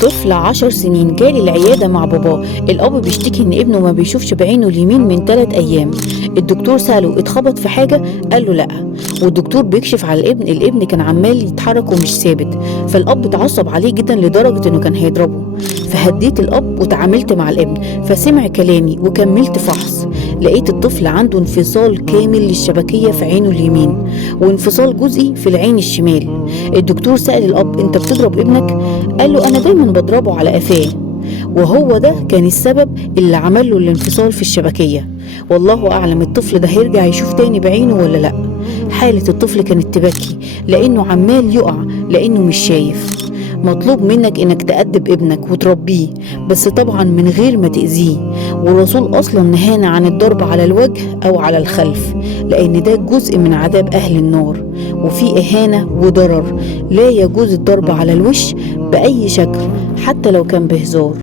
طفل 10 سنين جالي العيادة مع باباه. الأب بيشتكي إن ابنه ما بيشوفش بعينه اليمين من 3 أيام. الدكتور سأله اتخبط في حاجة؟ قال له لأ. والدكتور بيكشف على الابن كان عمال يتحرك ومش ثابت. فالأب اتعصب عليه جدا لدرجة إنه كان هيضربه. فهديت الأب وتعاملت مع الابن، فسمع كلامي وكملت فحص. لقيت الطفل عنده انفصال كامل للشبكية في عينه اليمين وانفصال جزئي في العين الشمال. الدكتور سأل الأب انت بتضرب ابنك؟ قال له انا دايما بضربه على قفاه. وهو ده كان السبب اللي عمل له الانفصال في الشبكية. والله أعلم الطفل ده هيرجع يشوف تاني بعينه ولا لأ. حالة الطفل كانت تبكي لأنه عمال يقع لأنه مش شايف. مطلوب منك انك تأدب ابنك وتربيه، بس طبعا من غير ما تأذيه. والرسول اصلا نهانا عن الضرب على الوجه او على الخلف، لان ده جزء من عذاب اهل النار وفي اهانة وضرر. لا يجوز الضرب على الوش بأي شكل حتى لو كان بهزار.